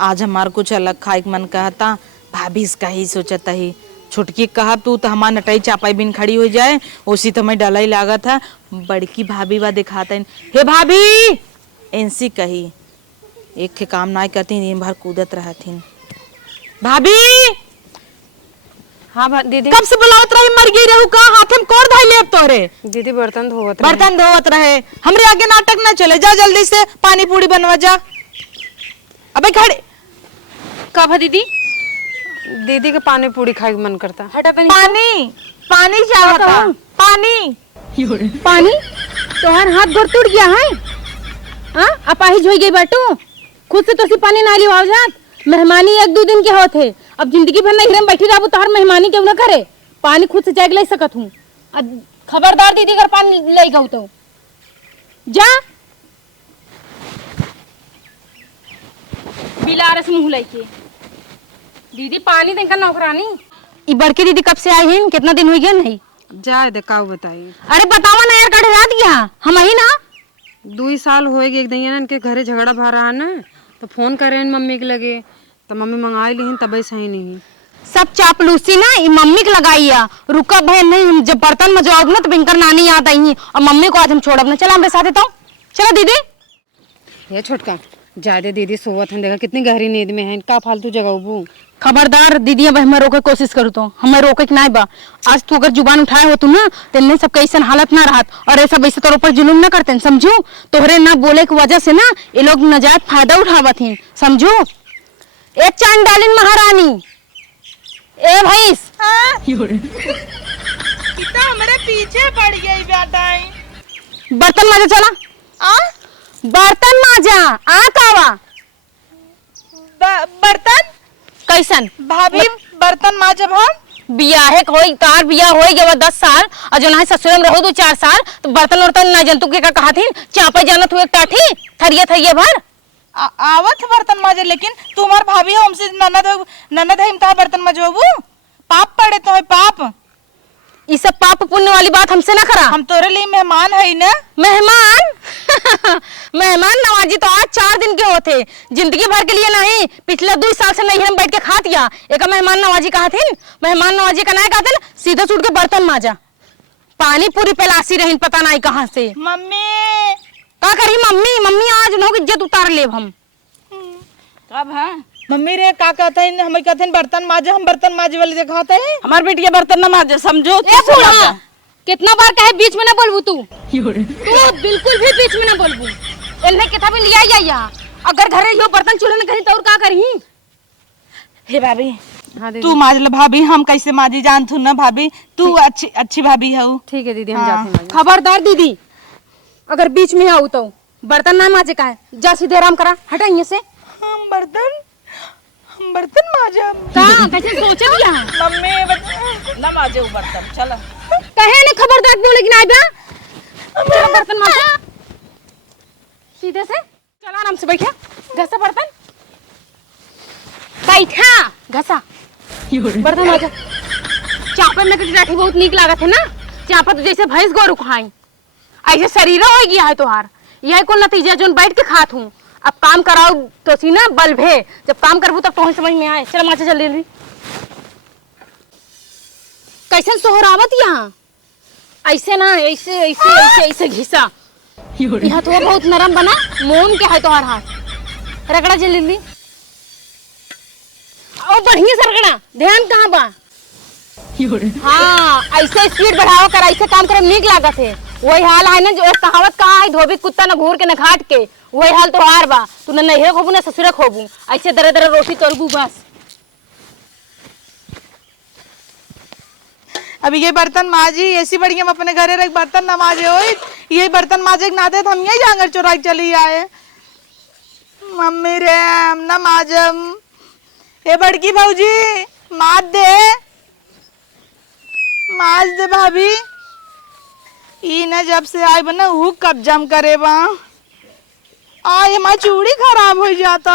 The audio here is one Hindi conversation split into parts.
आज हमार कुछ अलग खाए के मन कहता। भाभी इसका ही सोचता ही। छुटकी कहा तू तो हमार नटाई चापाई बिन खड़ी हो जाए, उसी तो मैं डला ही लागत है। बड़की भाभी बा दिखाता है, हे भाभी इनसी कही एक के काम ना करती, दिन भर कूदत रहती। भाभी हाँ दीदी, कब से बुलावत रही, मर गई रहू का? हाथ में कोर धाई ले तोरे। दीदी बर्तन धोवत बर्तन धोवत रहे, हमरे आगे नाटक ना चले। जा जल्दी से पानी पूरी बनवा जा। अबे खड़े कब है दीदी? दीदी के पानी पूरी खाए के मन करता। हटा तनी पानी पानी चाहता पानी पानी तोहर हाथ गोड़ टूट गया है। हाँ अपाहिज हो गई बाटू, खुद से तो पानी ना लियो जात। मेहमानी एक दो दिन के होते, अब जिंदगी भर नहिरे में बैठी रहबू तोहर मेहमानी क्यों ना करे। पानी खुद से जाके ले सकत हूँ। खबरदार दीदी अगर पानी ले गऊ तो जा बिलार से मुंह लेके। दीदी पानी देंगे नौकरानी। ई बड़की दीदी कब से आई है? कितना दिन हो गया? नहीं जाए दे काऊ बताई। अरे बतावा ना यार, काढ़े रात गया हम ही ना 2 साल होएगी एक दिन इनके घरे झगड़ा भा रहा ना, तो फोन करे मम्मी के लगे, तो मम्मी मंगाई ली तब सही नहीं। सब चापलूसी ना ई मम्मी के लगाई है। रुका बहन नहीं, हम जब बर्तन में जाओगे ना तो बिंकर नानी याद आई और मम्मी को आज हम छोड़ब ना। चला हमारे साथ तो चलो दीदी। ये छोटका ज्यादा दीदी सोवत है, देखा कितनी गहरी नींद में है, का फालतू जगह उबू। खबरदार दीदी, अब हमें रोके कोशिश करू तो हमें रोके के ना बा। आज तू अगर जुबान उठाए हो तू ना तो नहीं सबका ऐसा हालत ना रहत, और ऐसा वैसे तोर ऊपर जुलूम ना करते समझू। तोहरे ना बोले की वजह से ना ये लोग नजायज फायदा उठावत हैं समझू। एक चांद डालिन महारानी ए भैंस कितना हमारे पीछे पड़ गई बेटा। बर्तन माजा चला। बर्तन माजा आ कावा बर्तन कैसन भाभी बर्तन माजब हम। बियाहे होई तार बियाह होई गया 10 साल और जो ना ससुर में रहो 2-4 साल तो बर्तन वर्तन ना जंतु के का कहा थी चापा जानत हुए टाठी थरिया थरिया भर आवत बर्तन माजे। लेकिन तुम्हार भाभी हो हमसे ननद है इमता बर्तन मजबू। पाप पड़े तो है पाप। ये सब पाप पुण्य वाली बात हमसे ना करा। हम तोरे लिए मेहमान है ना। मेहमान मेहमान नवाजी तो आज 4 दिन के होते, जिंदगी भर के लिए नहीं। पिछले 2 साल से नहीं हम बैठ के खा दिया। एक मेहमान नवाजी कहा थे, मेहमान नवाजी का ना कहते सीधा सूट के बर्तन माजा। पानी पूरी पेलासी रही पता नहीं कहाँ से। मम्मी का करी मम्मी? मम्मी आज उन्हों की इज्जत उतार ले हम। कब है मम्मी रे का कहते हैं? हमें कहते हैं बर्तन माजे, हम बर्तन माजे वाले दिखाते हैं। हमारे बेटिया बर्तन न माजे समझो। कितना बार कहे बीच में ना बोलबू तू बिल्कुल भी बीच में ना बोलबू। इन्हें कितना भी लिया जाइया, अगर घरे यो बर्तन चूल्हे में कहीं तो और का करी। हे भाभी हाँ तू माज ले भाभी, हम कैसे माजी जान थू ना भाभी। तू अच्छी भाभी है। ठीक है दीदी, हम जाते हैं। खबरदार दीदी अगर बीच में आऊ तो बर्तन ना माजे का है। जा सीधे आराम करा, हटा यहाँ से। हम बर्तन माजब कैसे सोचे दिया मम्मी ना माजे बर्तन। चलो कहे ने खबरदार बोले कि ना चलो बर्तन माजा सीधे से। चलो आराम से बैठा, घसा बर्तन बैठा घसा बर्तन माजा। चापा में तो डाठी बहुत नीक लागत है ना। चापा तो जैसे भैंस गोरू खाई ऐसे शरीर हो गया है तोहार। यह कौन नतीजा जो बैठ के खात हूँ। अब काम कराओ तो सी ना बल भे, जब काम करबू तब तो समझ में आए। चलो माचा जल्दी। कैसे सोहरावत यहाँ ऐसे ना ऐसे ऐसे ऐसे ऐसे घिसा। यहाँ तो बहुत नरम बना, मोम के है तोहार हाथ। रगड़ा जल्दी और बढ़िया से रगड़ा। ध्यान कहाँ बा? हाँ ऐसे स्पीड बढ़ावा कर, ऐसे काम करे नीक लागत है। वही हाल है ना जो एक कहावत कहा है, धोबी कुत्ता न घूर के न घाट के। वही हाल तो हार बा। तू न नहिरे खोबू न ससुरे खोबू, ऐसे दरे दरे रोटी तोड़बू बस। अभी ये बर्तन माजी ऐसी बढ़िया हम अपने घरे रख बर्तन ना माजे हो। ये बर्तन माजे के नाते तो हम यही जांगर चुराई चली आए। मम्मी रे हम ना माजम। ए बड़की भौजी माज दे भाभी। ई न जब से आई बना हु कब्जम करे बा। आय हमारी चूड़ी खराब हो जाता।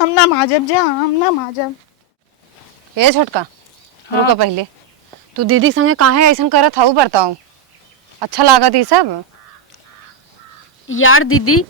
हम ना माजब जा, हम ना माजब। ए छोटका रुका पहले, तू दीदी संगे काहे ऐसा करत हऊ बताऊ? अच्छा लागत ई सब? यार दीदी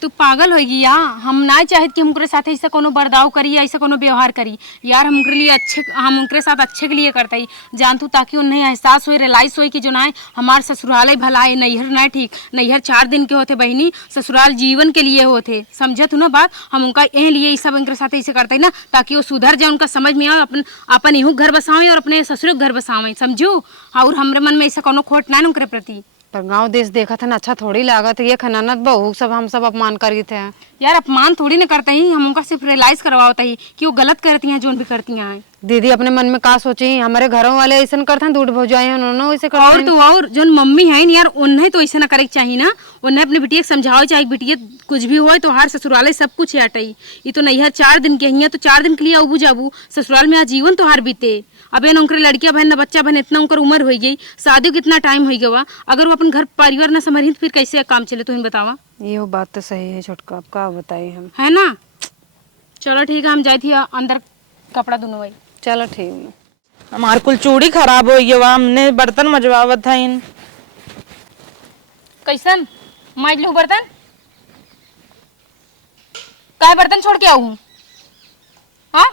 तू पागल होगी या हम ना चाहत कि हम उनके साथ ऐसा कोनो बर्ताव करी या ऐसा कोनो व्यवहार करी। यार हम उनके लिए अच्छे, हम उनके साथ अच्छे के लिए करते ही जानतू, ताकि उन्हें एहसास हो, रियलाइज हो कि जो ना हमारे ससुराल भला है, नैहर ना ठीक, नैहर 4 दिन के होते बहनी, ससुराल जीवन के लिए होते। समझ तू ना बात, हम उनका यह लिए ये सब उनके साथ ऐसे करते ना ताकि वो सुधर जाए, उनका समझ में आए, अपन यहूँ घर बसावें और अपने ससुर घर बसावें, समझू। और हमारे मन में ऐसा कोनो खोट ना उनके प्रति। पर गांव देश देखा था ना, अच्छा थोड़ी लागत ये खनानत बहू सब हम सब अपमान करी थे। यार अपमान थोड़ी ना करते ही, हम उनका सिर्फ रियलाइज करवाते ही कि वो गलत करती हैं जो भी करती हैं। दीदी अपने मन में का सोची, हमारे घरों वाले ऐसा करते हैं, दूध भौजाई उन्होंने वैसे करते और हैं। तो और जो मम्मी है यार, उन्हें तो ऐसा ना करे के चाहिए ना, उन्हें अपने बिटिया समझाओ, चाहे बिटिया कुछ भी हो तो हर ससुराल सब कुछ हटाई। ये तो नैहर 4 दिन के ही तो 4 दिन के लिए अबू जाबू, ससुराल में आजीवन तो हार बीते। अब इन उनके लड़कियां बहन न बच्चा बहन, इतना उनकर उम्र हो गई, शादी कितना टाइम हो गया, अगर वो अपन घर परिवार ना संभाली तो फिर कैसे काम चले, तो बतावा। ये बात तो सही है छोटका, अब का बताइए हम, है ना। चलो ठीक है, हम जाए थी अंदर कपड़ा धुनो भाई। चलो ठीक है। हमार कुल चूड़ी खराब हो गई, हमने बर्तन मजवावत था इन। कैसन माज लू बर्तन, काय बर्तन छोड़ के आऊ? हाँ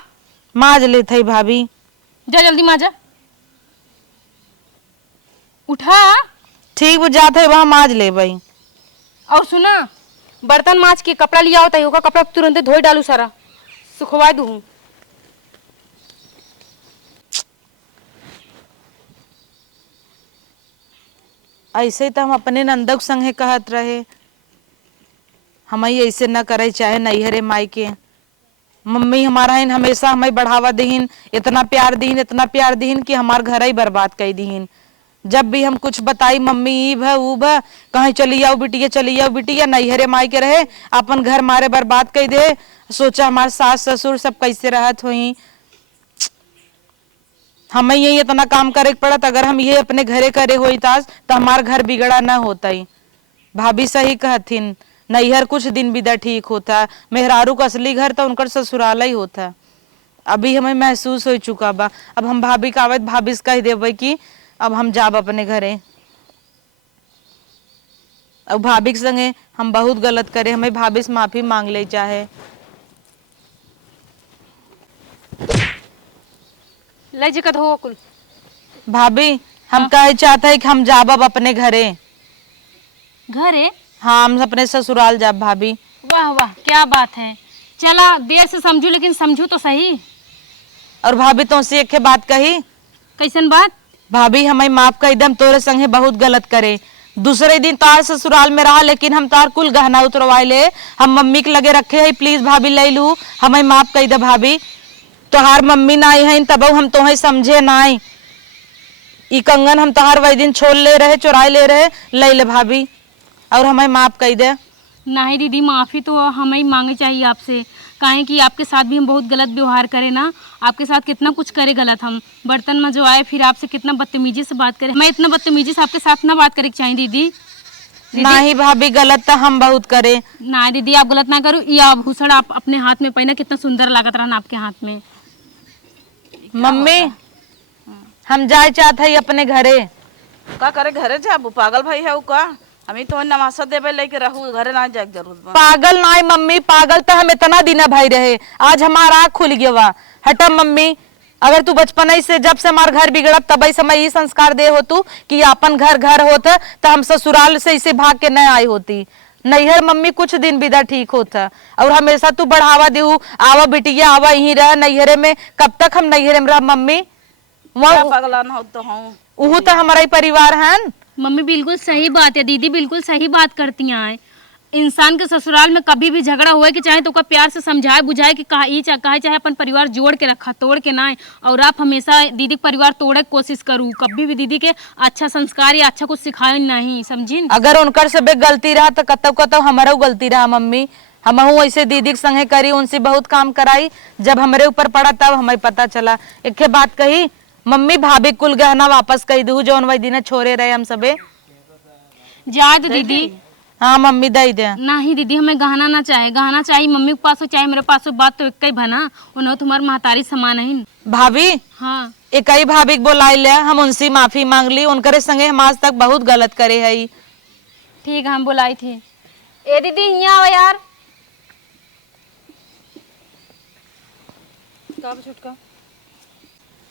माज ले थई भाभी। जा जल्दी माजा, उठा। ठीक बुझात है, वहाँ माज ले भाई। और सुना, बर्तन माज के कपड़ा लिया होता है, होगा कपड़ा तुरंत धोई डालू, सारा सुखवा दू। ऐसे तो हम अपने नंदक संगे कहत रहे, हम ऐसे न करे, चाहे नैहरे माई के। मम्मी हमारा है हमेशा हमें बढ़ावा दीन, इतना प्यार दीन, इतना प्यार दीन कि हमार घर ही बर्बाद कर दीन। जब भी हम कुछ बताई, मम्मी ई भ ऊ भ, कहीं चली आओ बिटिया, चली आओ बिटिया, नैहरे माई के रहे, अपन घर मारे बर्बाद कर दे। सोचा हमारे सास ससुर सब कैसे रहत हुई। हमें यही इतना काम करे पड़त, अगर हम ये अपने घरे करे होई तास तो हमार घर बिगड़ा न होता ही। भाभी सही कहथिन, नैहर कुछ दिन बिदा ठीक होता, मेहरारू का असली घर तो उनकर ससुराल ही होता। अभी हमें महसूस हो चुका बा। अब हम भाभी का आवत भाभी से कह देवे कि अब हम जाब अपने घरे। अब भाभी के संगे हम बहुत गलत करे, हमें भाभी से माफी मांग ले चाहे। ले जिकत हो कुल भाभी हम कहे चाहते हैं कि हम जाब अब अपने घरे। घरे? हाँ, हम अपने ससुराल जाब भाभी। वाह वाह क्या बात है, चला देर से समझू लेकिन समझू तो सही। और भाभी तुमसे एक बात कही। कैसन बात? भाभी हमें माफ कर दम, तोरे संगे बहुत गलत करे। दूसरे दिन तार ससुराल में रहा, लेकिन हम तार कुल गहना उतरवाए ले, हम मम्मी के लगे रखे है, प्लीज भाभी ले लू, हमें माफ कर दे भाभी। तोहार मम्मी ना आई है तब हम तुम्हें समझे ना आई। ई कंगन हम तोहार वही दिन छोड़ ले रहे, चुराए ले रहे, ले भाभी, और हमें माफ कर दे। नहीं दीदी, माफ़ी तो हमें ही मांगी चाहिए आपसे, काहे कि आपके साथ भी हम बहुत गलत व्यवहार करें ना, आपके साथ कितना कुछ करे गलत। हम बर्तन में जो आए फिर आपसे कितना बदतमीजी से बात करें, मैं इतना बदतमीजी से आपके साथ ना बात करे चाहिए दीदी। नहीं भाभी, गलत तो हम बहुत करे। ना दीदी आप गलत ना करो, ये आभूषण आप अपने हाथ में पहना, कितना सुंदर लागत रहा आपके हाथ में। मम्मी हम जाए चाहते है अपने घरे। का करे घरे जाबू? पागल भाई है का? हमें तो नमासा देवे लेके रहू, घरे ना जाए जरूर बा। पागल ना है मम्मी, पागल तो हम इतना दिन भाई रहे, आज हमारा आँख खुल गया वा। हटा मम्मी, अगर तू बचपन से जब से हमार घर बिगड़ब तब समय ये संस्कार दे हो तू कि अपन घर घर होता, तो हम ससुराल से इसे भाग के न आई होती। नैहर मम्मी कुछ दिन बिदा ठीक होता, और हमेशा तू बढ़ावा देऊ, आवा बिटिया आवा यहीं रह नैहरे में। कब तक हम नैहरे में रह मम्मी? क्या पगला ना हो तो हूँ, वो तो हमारा ही परिवार है। मम्मी बिल्कुल सही बात है दीदी, बिल्कुल सही बात करती हैं। इंसान के ससुराल में कभी भी झगड़ा हुए कि चाहे तो का प्यार से समझाए बुझाए कि कहा चाहे अपन परिवार जोड़ के रखा, तोड़ के ना आए। और आप हमेशा दीदी परिवार तोड़े की कोशिश करूँ, कभी भी दीदी के अच्छा संस्कार या अच्छा कुछ सिखाए नहीं, समझी? अगर उनकर से गलती रहा तो कतव हमारा गलती रहा मम्मी। हम ऐसे दीदी के संगे करी, उनसे बहुत काम कराई, जब हमारे ऊपर पड़ा तब हमें पता चला। एक बात कही मम्मी, भाभी कुल गहना वापस कही दू जो वही दिन छोड़े रहे हम सबे। जा दो दीदी। हाँ मम्मी दे दे। नहीं दीदी, हमें गहना ना चाहे, गहना चाहिए मम्मी के पास हो चाहे मेरे पास हो, बात तो एक ही बना, उन्हें तुम्हारे महतारी समान है। भाभी हाँ एक ही भाभी के बोलाई ले, हम उनसे माफी मांग ली, उनके संगे हम आज तक बहुत गलत करे है। ठीक है, हम बुलाई थी। ए दीदी यहाँ आओ यार। का छोटका?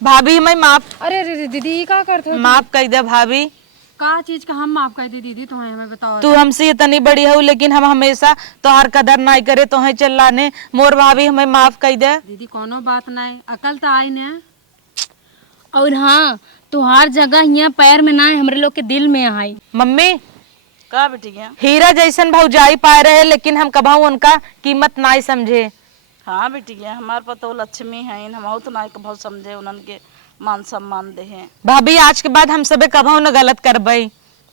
भाभी हमें माफ अरे अरे दीदी ये का करते हो? माफ कर दे भाभी। का चीज का हम माफ कर दी दीदी? तुम्हें हमें बताओ। तू हमसे इतनी बड़ी हो लेकिन हम हमेशा तोहर कदर नहीं करे तोहे चिल्लाने। मोर भाभी हमें माफ कर दे। दीदी कोनो बात नहीं, अकल तो आई ने। और हाँ, तुहार जगह यहाँ पैर में ना है, हमरे लोग के दिल में आई। मम्मी का बेटिया? हीरा जैसन भौजाई पाए रहे लेकिन हम कभाऊ उनका कीमत नहीं समझे। हाँ बेटिया, हमार पतो लक्ष्मी है, हम तो नहीं बहुत समझे, उनन के मान सम्मान दे हैं। भाभी आज के बाद हम सबे कभाऊ न गलत करबई।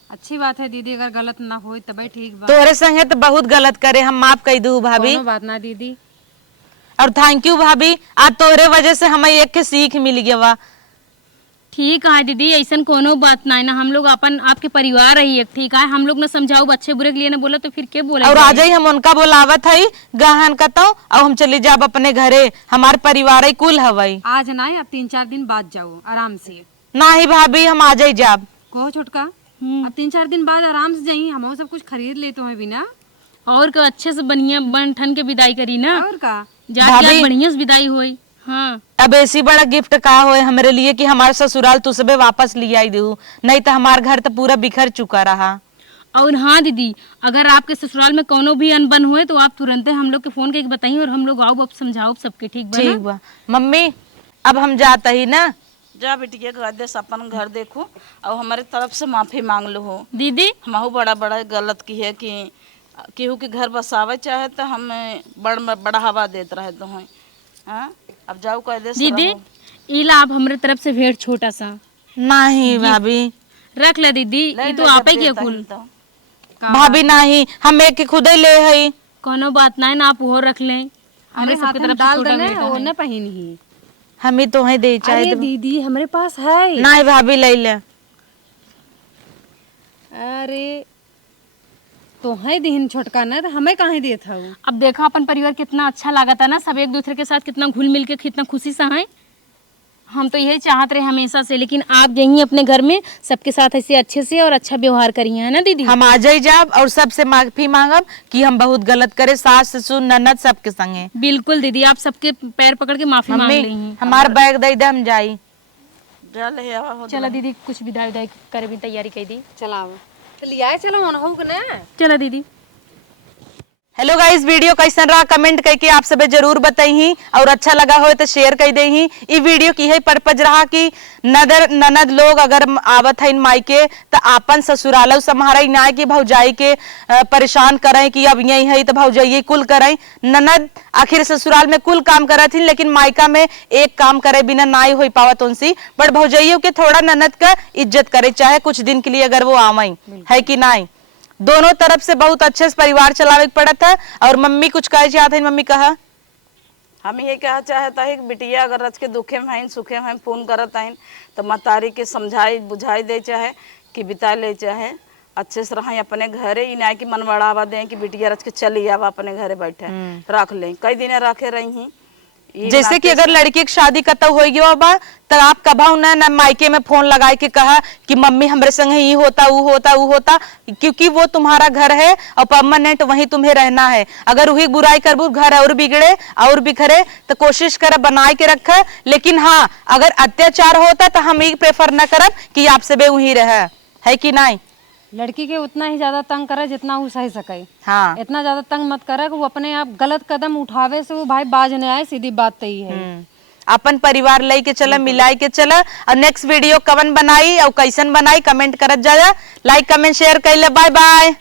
अच्छी बात है दीदी, अगर गलत ना हो तबे ठीक बात। तोहरे संगे तो बहुत गलत करे, हम माफ कर दू भाभी। कोनो बात ना दीदी। और थैंक यू भाभी, आज तोहरे वजह से हमें एक के सीख मिल गया वा। ठीक है दीदी, ऐसा कोनो बात ना है ना, हम लोग अपन आपके परिवार रही है, ठीक है। हम लोग ना समझाओ अच्छे बुरे के लिए ना बोला तो फिर क्या बोले। और आज ही हम उनका बोलावत है गहन कतो और हम चली जाब अपने घरे, हमार परिवार कुल हवई। आज ना, अब 3-4 दिन बाद जाओ आराम से। ना ही भाभी हम आज ही जाब। कहो छोटका, अब 3-4 दिन बाद आराम से जाई, हम सब कुछ खरीद लेते हैं बिना। और का अच्छे से बढ़िया बन ठन के विदाई करी ना, और का जाके बढ़िया से विदाई हुई। हाँ अब ऐसी बड़ा गिफ्ट का हो हमारे लिए कि हमारे ससुराल तुझसे वापस ले आई दू, नहीं तो हमार घर तो पूरा बिखर चुका रहा। और हाँ दीदी, अगर आपके ससुराल में कोनो भी अनबन हुए तो आप तुरंत हम लोग के फोन के बताइए और हम लोग आओ अब समझाओ सबके, ठीक बा ना? ठीक बा मम्मी, अब हम जाता ही ना। जा बेटिया, घर देश अपन घर देखो और हमारे तरफ से माफी मांग लो हो। दीदी हम बड़ा बड़ा गलत की है कि केहू के घर बसावे चाहे तो हम बढ़ावा देते रहे तो हैं। हाँ, अब जाओ कह दे दीदी इला आप हमारे तरफ से भेंट छोटा सा नहीं भाभी। रख ले दीदी, ये तो आप ही के कुल। भाभी नहीं, हम एक के खुद ही ले है। कोनो बात ना है ना, आप वो रख लें, हमारे सबके तरफ से डाल छोटा देने, बेटा वो है। न पहन ही। हम ही तो है दे चाहे अरे दीदी हमारे पास है। नहीं भाभी ले ले। अरे तो है दीन छोटका ना, तो हमें काहे देत हूँ। अब देखो अपन परिवार कितना अच्छा लगा था ना, सब एक दूसरे के साथ कितना घुल मिल के कितना खुशी से हैं। हम तो यही चाहते रहे हमेशा से, लेकिन आप यहीं अपने घर में सबके साथ ऐसे अच्छे से और अच्छा व्यवहार करिए, है ना दीदी? हम आ जाई जाब और सबसे माफी मांगब कि हम बहुत गलत करे, सास ससुर ननद सबके संगे। बिल्कुल दीदी, आप सबके पैर पकड़ के माफी मांग मम्मी ली। हमार बैग दे दे, हम जाई। जा ले आओ। चलो दीदी, कुछ विदाई विदाई करे भी तैयारी कर दी। चलाओ तो लिया चलो मन हो ना। चलो दीदी। हेलो गाइस, वीडियो कैसन रहा कमेंट करके आप सबे जरूर बताई और अच्छा लगा हो तो शेयर कर दे। ई वीडियो की है पर्पज रहा कि ननद लोग अगर आवत है मायके तो आपन ससुराल सम्हारा ना कि भौजाई के परेशान करें कि अब यही है तो भौजाई कुल करें। ननद आखिर ससुराल में कुल काम करत थी लेकिन मायका में एक काम करे बिना ना ही हो पावत उनसी, बट भौजाइयों के थोड़ा ननद का इज्जत करे, चाहे कुछ दिन के लिए अगर वो आवाई है कि नहीं। दोनों तरफ से बहुत अच्छे से परिवार चलावे पड़ा था। और मम्मी कुछ कहे चाहते हैं, मम्मी कहा हम ये कहा चाहता है कि बिटिया अगर रच के दुखे में हैं सुखे में फोन करत हैं तो मतारी के समझाई बुझाई दे, चाहे कि बिता ले, चाहे अच्छे से रहें अपने घरे, ही ना कि मन बढ़ावा दें कि बिटिया रच के चली आवा अपने घरे बैठे रख लें। कई दिन रखे रही हैं। जैसे कि अगर लड़की की शादी कतौ हो गया बा तो आप कभाऊ ना मायके में फोन लगाए के कहा कि मम्मी हमरे संग ये होता वो होता वो होता, क्योंकि वो तुम्हारा घर है और परमानेंट वहीं तुम्हें रहना है। अगर वही बुराई करबू घर और बिगड़े और बिखरे तो कोशिश कर बनाए के रखे। लेकिन हाँ, अगर अत्याचार होता तो हम ये प्रेफर न करब कि आपसे बे वहीं रहे, है कि नहीं। लड़की के उतना ही ज्यादा तंग करे जितना वो सह सके। हाँ, इतना ज्यादा तंग मत करे कि वो अपने आप गलत कदम उठावे से वो भाई बाज न आए, सीधी बात तो ही है। अपन परिवार ले के चला, मिलाई के चला। और नेक्स्ट वीडियो कवन बनाई और कैसन बनाई कमेंट करत जाया, लाइक कमेंट शेयर कर ले। Bye bye.